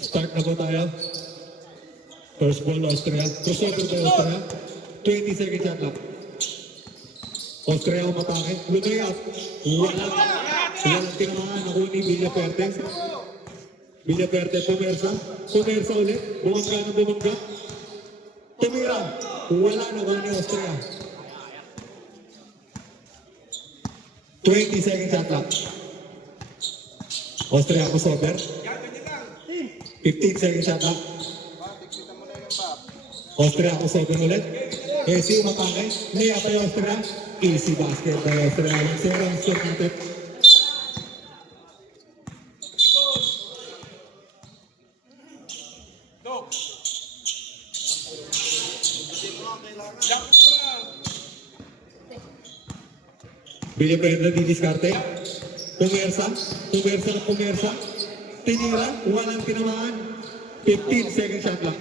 Start na po tayo. First ball, Austria. Crossover by Austria. 20 seconds shot lang. Austria umatake. Lumaya. Walang tinamaan. Ako ni Villaperte. Villaperte, pumersa. Pumersa ulit. Bumangga na bumangga. Tumira. Wala na ko ni Austria. 20 seconds shot lang. Austria crossover. 15 seconds shot lang. Austria crossover ulit. Easy umatake. Nia pa yung Austria. Easy basket by Austria. Zero ang score natin. Villaperte di diskarte. Pumersa na pumersa. Tinira, walang tinamaan. 15 seconds shot lang.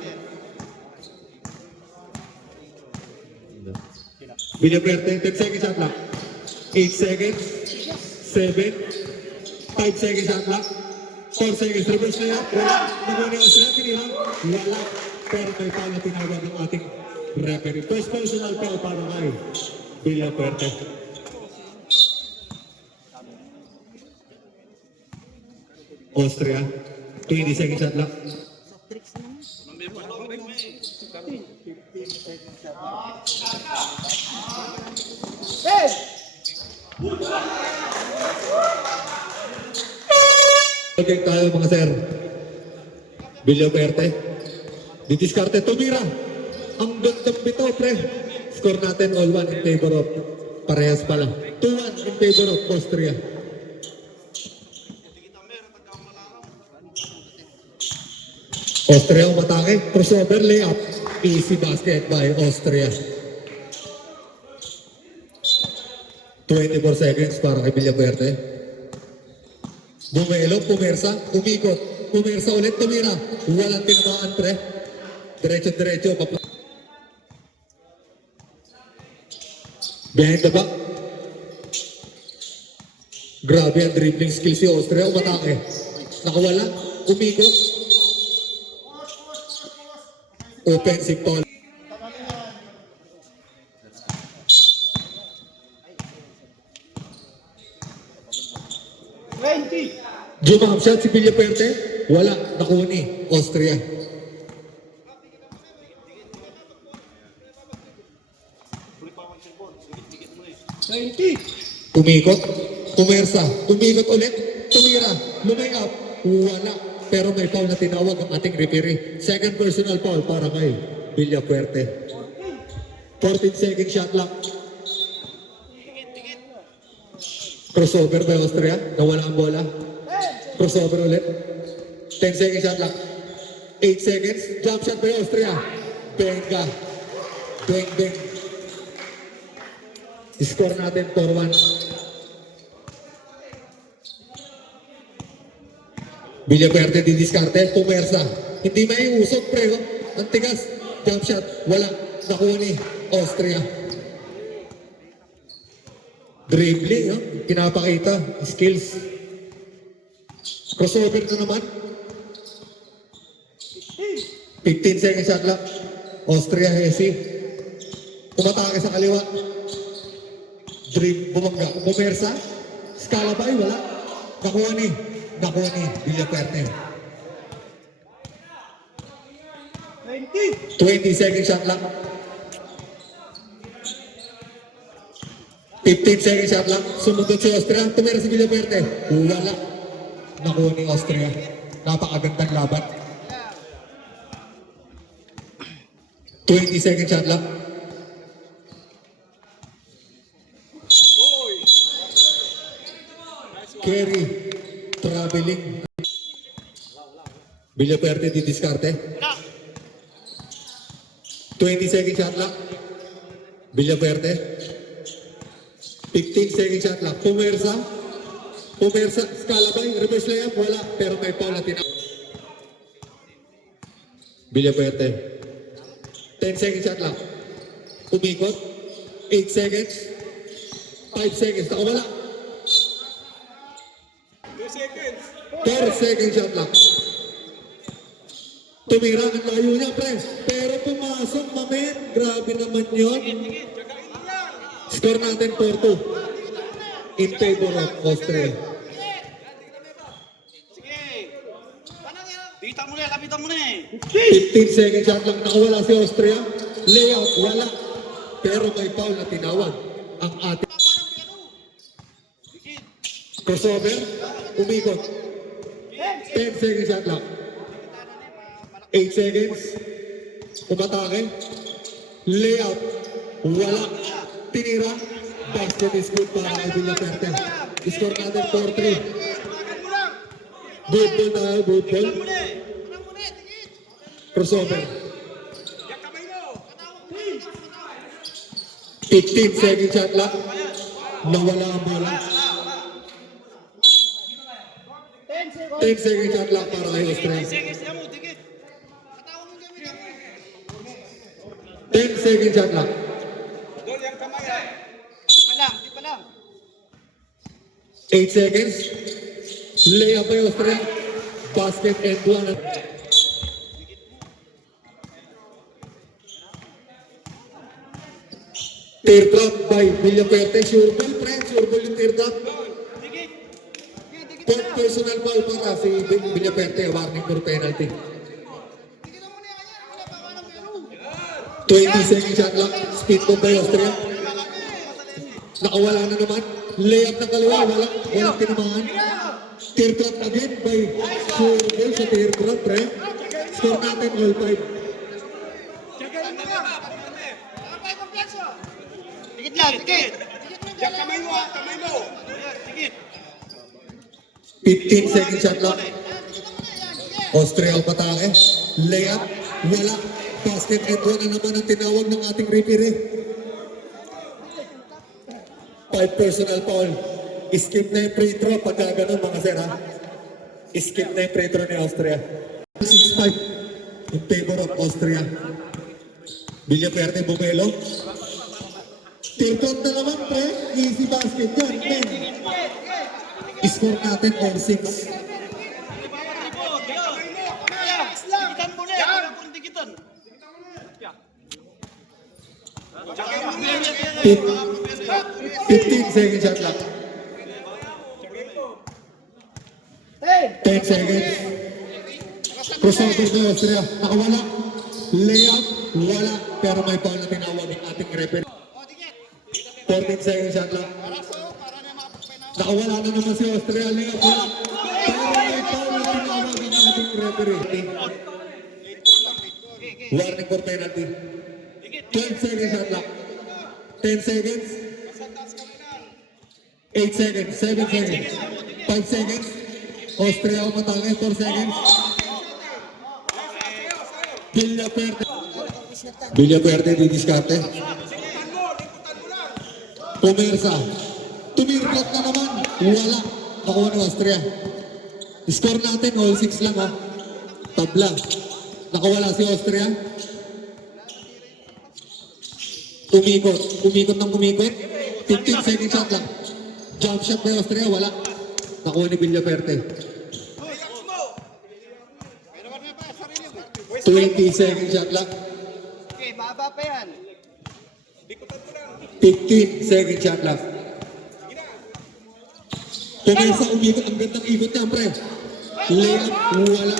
Villaperte, 10 seconds shot lang. 8 seconds. 7. 5 seconds shot lang. 4 seconds. Reverse na yan. Wala. Nagwani ang sila. Tinira. Wala. Pero may foul na tinawag ng ating referee. First personal foul para kay Villaperte. Austria, 20 seconds shot lang. Okay tayo mga sir. Villaperte. Didiskarte, tumira. Ang gandang bito, pre. Score natin all 1 in favor of. Parehas pala. 2-1 in favor of Austria. Austria umatake, crossover layup, easy basket by Austria. 24 seconds para kay Villaperte. Bumelo, pumersa, umikot, pumersa ulit, tumira. Walang tinamaan pre. Diretso-diretso. Behind the back. Grabe ang dribbling skills si Austria, umatake. Nakawala, umikot. Offensive foul. Jump shot si Villaperte. Wala. Nakuha ni Austria. Umikot. Pumersa. Umikot ulit. Tumira. Lumay up. Wala. Pero may foul na tinawag ang ating referee. Second personal foul para kay Villaperte. 14 second shot lang. Crossover by Austria. Nawala ang bola. Crossover ulit. 10 second shot lang. 8 seconds. Jump shot by Austria. Benga. Beng beng. Score natin 4-1. Villaperte di diskarte, pumersa. Hindi may usok, pre. Ang tigas. Jump shot. Wala. Nakuha ni Austria. Dribbling, pinapakita. Skills. Crossover na naman. 15 seconds shot lang. Austria, Hesi. Umatake sa kaliwa. Bumangga. Pumersa. Scalabay, wala. Nakuha ni Villaperte. 20 seconds shot lang. 15 seconds shot lang. Sumunod si Austria. Tumira si Villaperte. Wala. Nakuha ni Austria. Napakagandang laban. 20 seconds shot lang. Kerry. Traveling. Villaperte di diskarte. 20 second shot lang. Villaperte. 15 second shot lang. Pumersa. Scalabay. Reverse layup. Wala. Pero may foul na tinawag. Villaperte. 10 second shot lang. Umikot. 8 seconds. 5 seconds. Nakawala. 2 seconds. 4 seconds shot clock. Tumira ang layo niya, pre. Pero pumasok, mamen. Grabe naman yun. Score natin 4-2. In favor of Austria. Sige. Lapitan mo na, lapitan mo na eh. 15 seconds shot clock. Nakawala si Austria. Layout, wala. Pero may foul na tinawag ang ating crossover. Umikot. 10 seconds shot clock. 8 seconds. Umatake. Layout. Wala. Tinira. Basket is good para kay Villaferte. Score natin 4-3. Good ball tayo. Good ball. Crossover. 15 seconds shot clock. Nawala ang bola. 10 seconds shot clock para kay Austria. 10 seconds shot clock. Doon yung kamay ah. Di pa lang. 8 seconds. Layup by Austria. Basket and one. Teardrop by Villaferte. Sure ball, friend. Sure ball yung teardrop. Fourth personal foul para si Villaferte. Warning for penalty. 20 seconds shot clock. Speed bomb by Austria. Nakawala na naman. Layup na kaliwa. Walang tinamaan. Teardrop again by Sure ball sa teardrop, friend. Score natin all 5. Dikit lang, dikit. Yung kamay mo ah, kamay mo. Dikit. 15 seconds shot clock. Austria ang patake. Layup. Wala. Basket and one na naman ang tinawag ng ating referee. 5 personal foul. Skip na yung free throw pagka ganun mga sir ha. Skip na yung free throw ni Austria. 6-5 in favor of Austria. Villaferte Bumelo. Tilton na naman pre. Easy basket yan. Men. Score natin all 6. Dikitan mo na eh. Wala pong dikitan. 15 seconds shot clock. 10 seconds. Crossover to Austria. Nakawala. Layup. Wala. Pero may foul na tinawag ng ating referee. 14 seconds shot clock. Nakawala na naman si Austria. Layup. Wala. Pero may foul na tinawag ng ating referee. Warning for penalty. 12 seconds shot clock. 10 seconds. 8 seconds. 7 seconds. 5 seconds. Austria umatake. 4 seconds. Villaferte didiskarte. Pumersa. Tumirkot na naman. Wala. Nakuha ng Austria. Score natin all 6 lang ha. Tabla. Nakawala si Austria. Umikot. Umikot ng umikot. 15 seconds shot lang. Jump shot by Austria. Wala. Nakuha ni Villaferte. 20 seconds shot lang. Okay, baba pa yan. 15 seconds shot lang. Pumersa umikot. Ang gandang ikot niya, pre. Layup. Wala.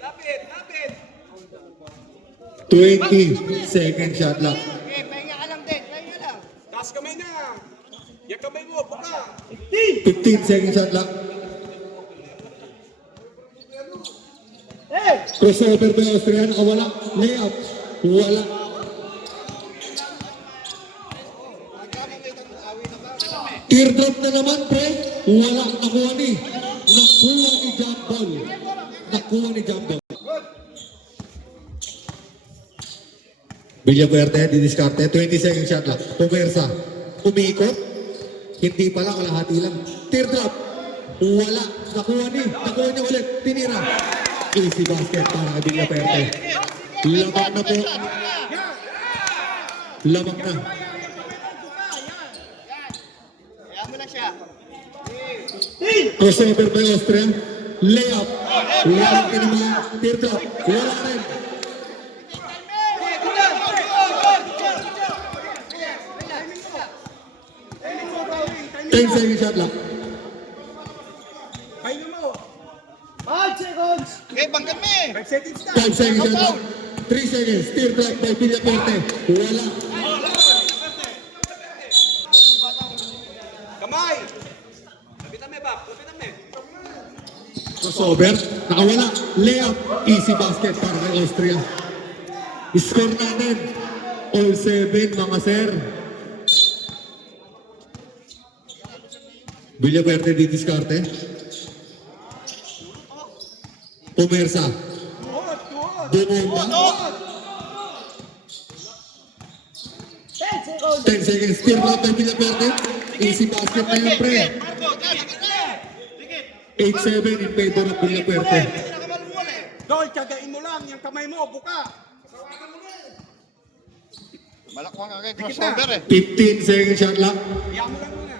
Lapit. 20 seconds shot lang. Okay, pahinga ka lang din. Pahinga lang. Taas kamay na. Yung kamay mo, buka. 15 seconds shot lang. Crossover by Austria. Nakawala. Layup. Wala. Teardrop na naman, pre. Wala. Nakuha ni jump ball. Nakuha ni jump ball. Villaferte, didiskarte. 20 seconds shot lang. Pumersa. Umikot. Hindi pala, kalahati lang. Teardrop. Wala. Nakuha niya ulit. Tinira. Easy basket para kay Villaferte. Laban na po. Lamang na. Kaya mo lang siya. Crossover by Austria. Layup. Walang kinamang. Teardrop. Wala rin. 10 seconds shot lang. Pahinga mo. 5 seconds! Okay, banggan mo eh. 5 seconds na. 5 seconds shot lang. 3 seconds. Teardrop by Villafuerte. Wala. Kamay. Lapitan mo eh, Bap. Lapitan mo eh. Crossover. Nakawala. Layup. Easy basket para kay Austria. Score natin. All 7 mga sir. Villafuerte di diskarte. Pumersa. Bumomba. 10 seconds! 10 seconds. Teardrop by Villafuerte. Easy basket na yun, pre. 8-7 in favor of Villafuerte. Dol, tiyagain mo lang. Yung kamay mo, buka. Malakwang ang crossover eh. 15 seconds shot lang. Iyan mo lang muna.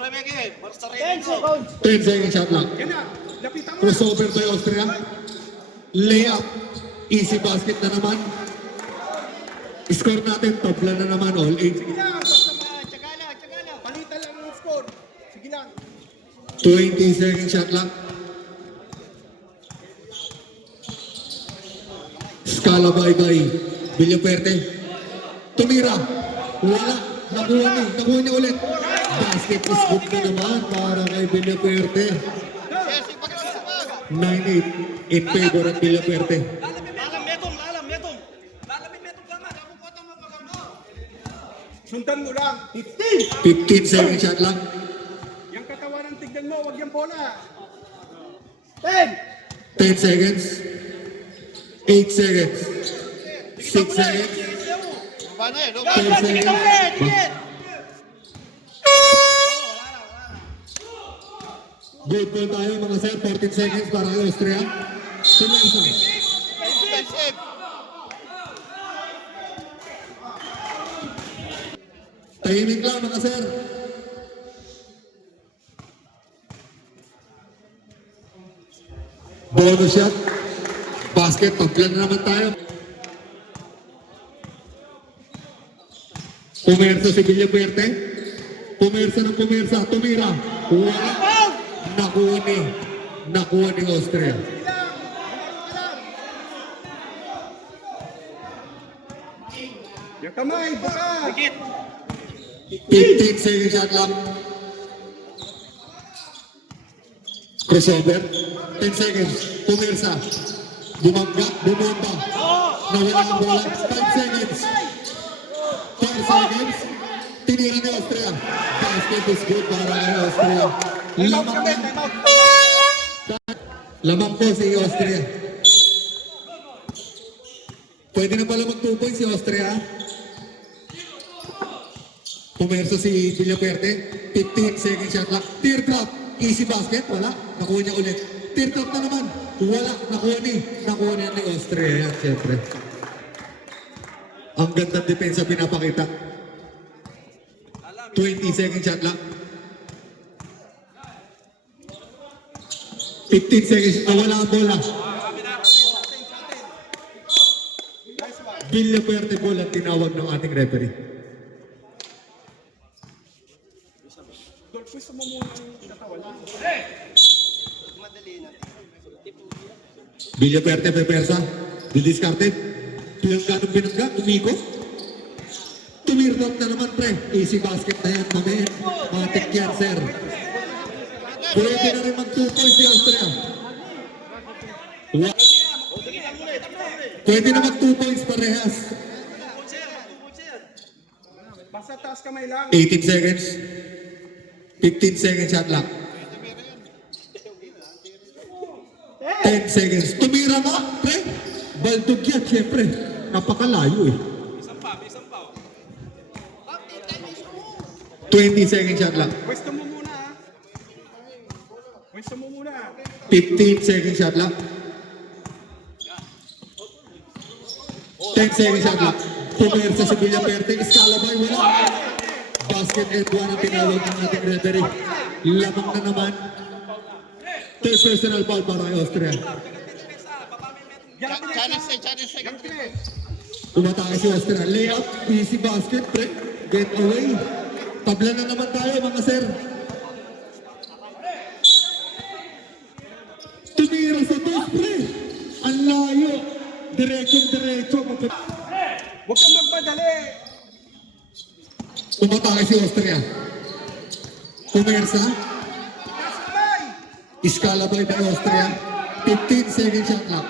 10 seconds! 10 seconds shot lang. Yan na. Lapitan mo. Crossover by Austria. Layup. Easy basket na naman. Score natin, tabla na naman, all 8. Sige lang. Tsaga lang. Palitan lang yung score. Sige lang. 20 seconds shot lang. Scala by Villafuerte. Tumira. Wala. Nakuha niya ulit. Basket is good na naman para kay Villafuerte. 9-8 in favor of Villafuerte. Sundan mo lang. 15 seconds shot lang. Yung katawan ng tignan mo, wag yung bola. 10! 10 seconds. 8 seconds. 6 seconds. Paano eh? No? 10 seconds. Good ball tayo mga sir. 14 seconds para kay Austria. Pumersa. Defensive. Tahimik lang mga sir. Bonus shot. Basket. Pagplan na naman tayo. Pumersa si Villafuerte. Pumersa ng pumersa. Tumira. Wala. Nakuha ni Austria. Yung kamay, buka. 15 seconds shot lang. Crossover. 10 seconds. Pumersa. Bumomba. Nawala ang bola. 5 seconds. 5 seconds. Tinira ni Austria. Basket is good para kay Austria. Lamang po si Austria. Pwede na pala mag 2 points si Austria. Pumerso si Villafuerte. 15 seconds shot lang. Teardrop. Easy basket. Wala. Nakuha niya ulit. Teardrop na naman. Wala. Nakuha niya ni Austria. Yan, syempre. Ang gandang depensa pinapakita. 20 seconds shot lang. 15 seconds. Wala ang bola. Villafuerte ball ang tinawag ng ating referee. Dol, pwesto mo muna yung katawan. Villafuerte, Pepersa. Didiskarte. Pinangga. Umiko. Tumirnot na naman, pre. Easy basket na yan, mamen. Matik yan, sir. Pwede na rin mag 2 points si Austria. Pwede na mag 2 points parehas. Basta taas kamay lang. 18 seconds. 15 seconds shot lang. 10 seconds. Tumira na, pre. Baldog yan, syempre. Napakalayo eh. 20 seconds shot lang. Pwesto mo muna ah. Pwesto mo muna. 15 seconds shot lang. 10 seconds shot lang. Pumersa si Villaperte. Escalabay, wala. Basket and one ang tinawag ng ating referee. Lamang na naman. Third personal foul para kay Austria. Challenge second. Umatake si Austria. Layup, easy basket, pre. Get away. Tabla na naman tayo, mga sir. Tumira sa dos, pre. Ang layo. Diretso. Huwag kang magpadali. Umatake si Austria. Pumersa. Taas kamay. Escalabay by Austria. 15 second shot clock.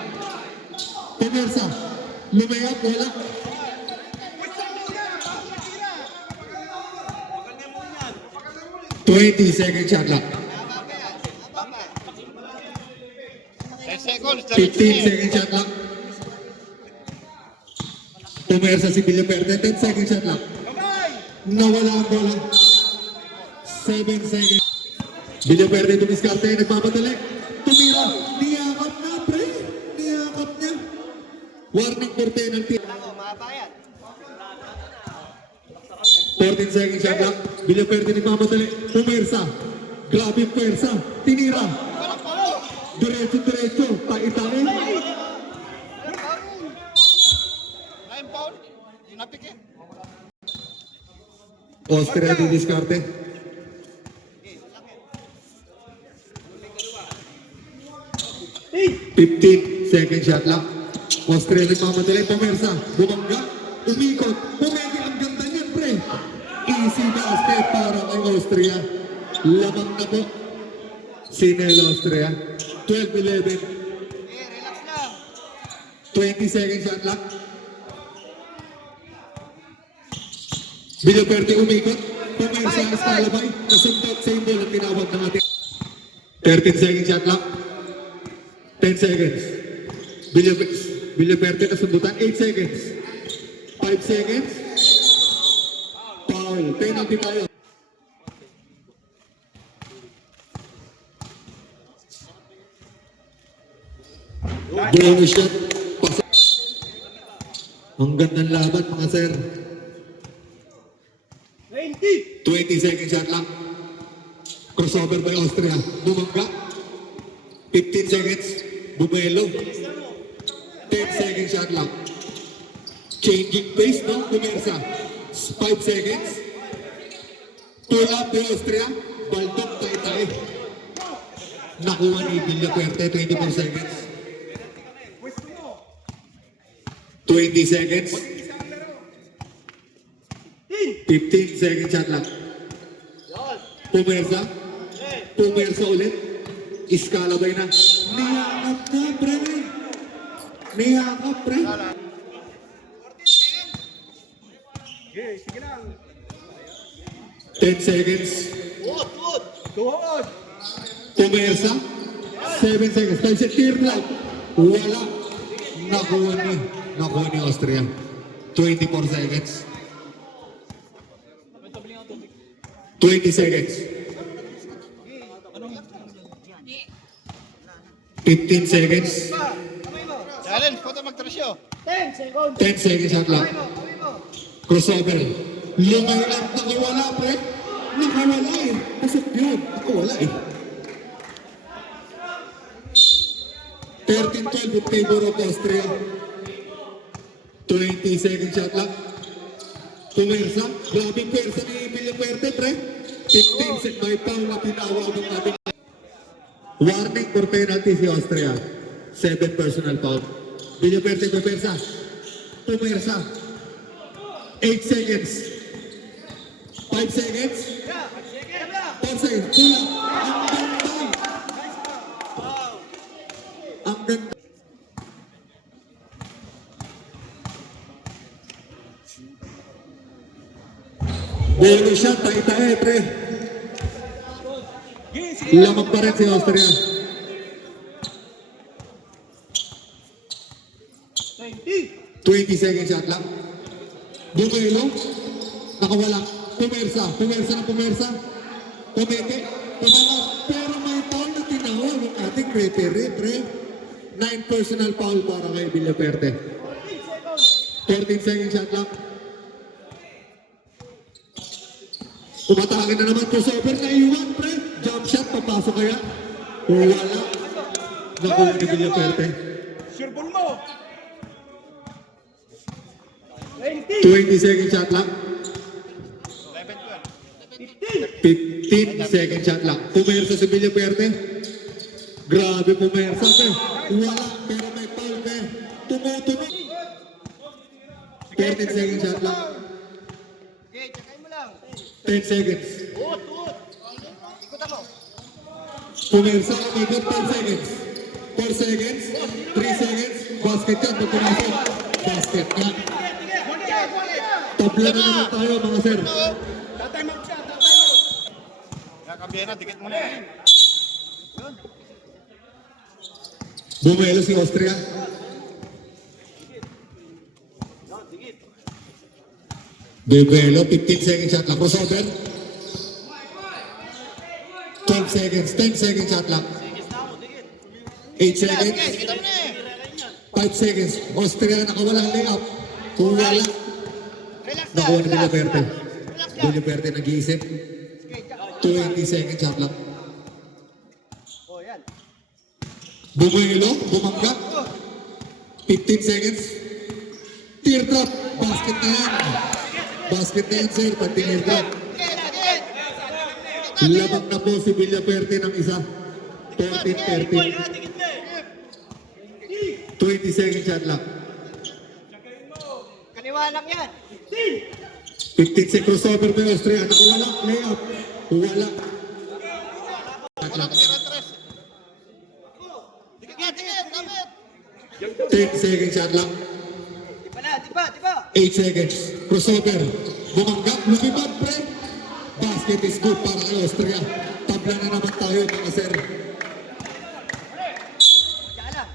Pumersa. Lumayap, wala. Pwesta mo yan. Bawal matira. 20 second shot clock. 10 seconds. 15 second shot clock. Pumersa si Villaperte. 10 second shot clock. Kamay. Nawala ang bola. 7 seconds. Villaperte tumiskarte. Nagpapadali. Tumira. Niyakap na, pre. Niyakap niya. Warning for penalty. 14 seconds shot clock. Villaperte nagmamadali. Pumersa. Grabe yung pwersa. Tinira. Diretso. Tae-tae. Line foul. Inapik eh. Austria didiskarte. Hey! 15 second shot clock. Austria nagmamadali. Pumersa. Bumangga. Umikot. Pumegi. Ang ganda niyan, pre. Easy basket para kay Austria. Lamang na po. Sinel Austria. 12-11. 20 second shot clock. Villaperte umikot. Pumersa. Escalabay. Nasundot sa imbol ang tinawag ng ating 13 second shot clock. 10 seconds. Villaperte nasundutan. 8 seconds. 5 seconds. Foul. Penalty tayo. Bonus shot. Pasa. Ang gandang laban, mga sir. 20! 20 seconds shot lang. Crossover by Austria. Bumangga. 15 seconds. Bumelo. 10 seconds shot lang. Changing pace, no? Pumersa. 5 seconds. Pull up by Austria. Baldok tayo. Nakuha ni Villaperte. 24 seconds. 20 seconds. 15 seconds shot lang. Pumersa. Pumersa ulit. Escalabay na. Niyakap na, pre. Niyakap, pre. Sige lang. 10 seconds. Tuhod. Pumersa. 7 seconds. 5 seconds. Tirlock. Wala. Nakuha ni Austria. 24 seconds. 20 seconds. 15 seconds. Challenge. Pwede magtrasyo. 10 seconds! 10 seconds shot lang. Crossover. Lumayap. Nakawala, pre. Nakawala eh. Pasok yun. Nakawala eh. 13-12 in favor of Austria. 20 seconds shot lang. Pumersa. Grabing pwersa ni Villaperte, pre. 15 seconds. May foul na tinawag ng ating. Warning for penalty si Austria. 7 personal foul. Villaperte, Pumersa. Pumersa. 8 seconds. 5 seconds. 4 seconds. Kulang. Ang ganda. Bonus shot, tayo, pre. Lamang pa rin si Austria. 20! 20 seconds shot lang. Bumelo. Nakawala. Pumersa. Pumersa. Pumeke. Pumala. Pero may foul na tinawag ng ating referee, pre. 9 personal foul para kay Villaperte. 14 seconds! 14 second shot clock. Umatake na naman, crossover na iwan, pre. Jump shot, papasok kaya? Wala. Nakuha ni Villaperte. Sure ball mo. 20. 20 second shot clock. 15. 15 second shot lang. Pumersa si Villaperte. Grabe pumersa, pe. Wala, pero may foul, pe. Tumutunog. 13 second shot lang. Okay, tsakay mo lang. 10 seconds. Ut. Ikutan mo. Pumersa, ikot 10 seconds. 4 seconds. 3 seconds. Basket yan, pag pumasok. Basket na. Tabla na naman tayo, mga sir. Tatay mag siya, tatay mag. Kakabihan na, dikit mo na yun. Bumelo si Austria. Bumelo, 15 second shot lang. Crossover. 12 seconds. 10 second shot lang. 8 seconds. Dikit mo na eh. 5 seconds. Austria nakawalang layup. Kung wala, Relax na. nakuha ni Villaperte. Relax na. Villaperte nag-iisip. 20 second shot lang. Oh, yan. Bumelo, bumangga. 15 seconds. Teardrop. Basket na yan. Basket na yan, sir. Pag teardrop. Labak na po si Villaperte ng isa. 13-13. 20 second shot lang. Kaliwa lang yan. 15 seconds crossover pa yung Austria. Nakawala. Layup. Wala. Shot lang. Dikit, dapat. 10 second shot lang. Di ba? 8 seconds. Crossover. Bumanggap. Lumipad, pre. Basket is good para kay Austria. Tabla na naman tayo, mga sir. Diyan lang.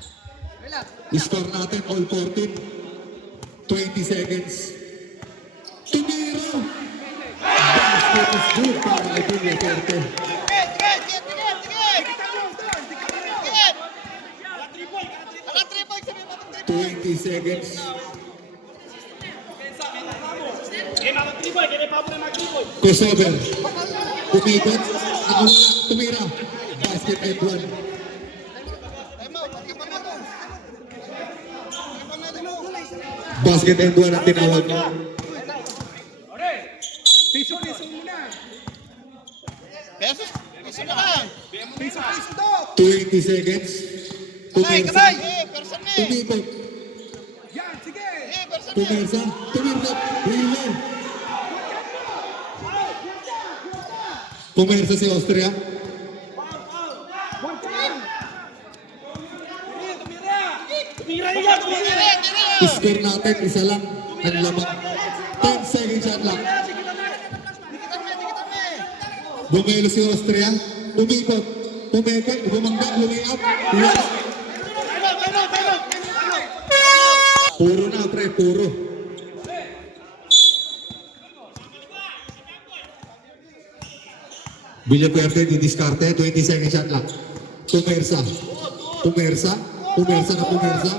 Relax. Score natin all 14. 20 seconds. Tumira. Basket is good para kay Villaperte. Dikit. Ala, 3 points, sabi mo, 3 20 seconds. Crossover. Umikot. Nakawala. Tumira. Basket and one. Basket and one ang tinawag mo. Piso mo na. Pesos? Piso na lang. Piso daw. 20 seconds. Pumersa. Person na eh. Umikot. Yan, sige. Person na. Pumersa. Tumirgot. Wheeler. Pumersa si Austria. Score natin, isa lang ang laman. 10 seconds shot lang. Bumelo si Austria. Umikot. Pumekot. Bumangga. Lumiap. Wala. Puro na, pre. Puro. Villaperte didiskarte. 20 seconds shot lang. Pumersa. Pumersa. Pumersa na pumersa.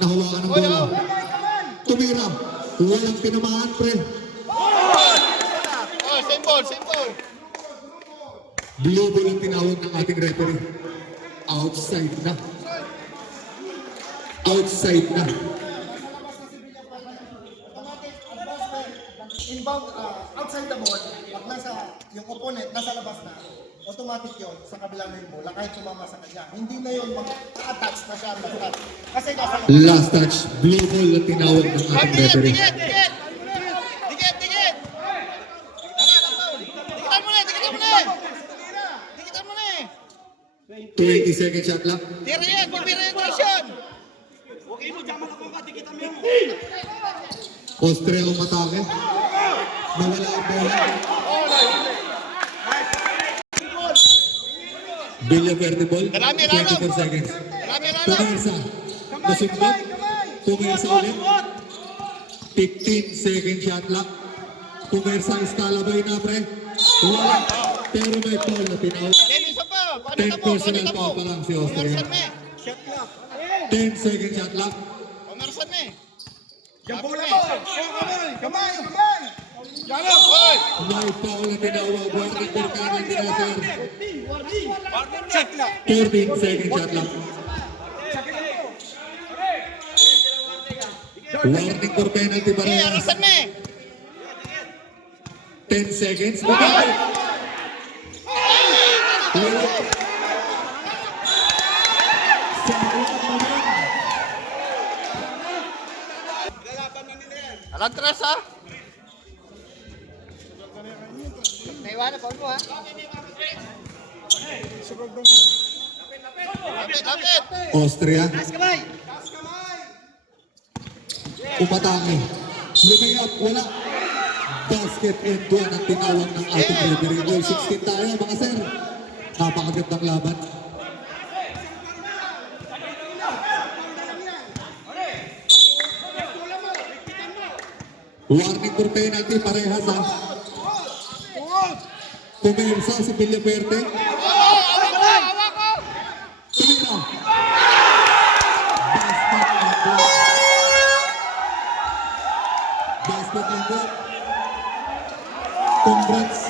Nahawakan ng bola. Tumira. Walang tinamaan, pre. Oh, same ball. Blue ball ang tinawag ng ating referee. Outside na. Outside na. Inbound, outside the ball, pag nasa, yung opponent nasa labas na, automatic yun sa kabilang lane bola kahit sumama sa kanya. Hindi na yun mag-attach na siya basta. Kasi nasa labas. Last touch. Blue ball ang tinawag ng ating referee. Dikit. Dikitan mo na eh. 20 seconds shot lang. Tira yan, penetration. Austria umatake. Nawala ang bola. Villaperte ball. 24 seconds. Pumersa. Nasumbot. Pumersa ulit. 15 second shot lang. Pumersa iskalabay na, pre. Wala. Pero may foul na tinawag. Game isa pa. 10 personal foul pa lang si Austria. Pumersan na eh. 10 second shot lang. Pumersan na eh. Yung bola mo! Kamay! May foul na tinawag. Warning for penalty na, sir. Check lang! 14 second shot lang. Warning for penalty pa Eh, rin. arasan mo eh. 10 seconds. Okay. Wala. Lalaban na nila yan. Alantras ha? Naiwanan, Paul mo ha. Lapit. Austria. Taas kamay. Umatake. Lumayap. Wala. Basket and one ang tinawag ng ating referee. Goal 16 tayo mga sir. Napakagandang laban. Warning for penalty. Parehas ha. Pumersa si Villafuerte. Hawak ko! Tumira. Basket and one. Basket and one. Congrats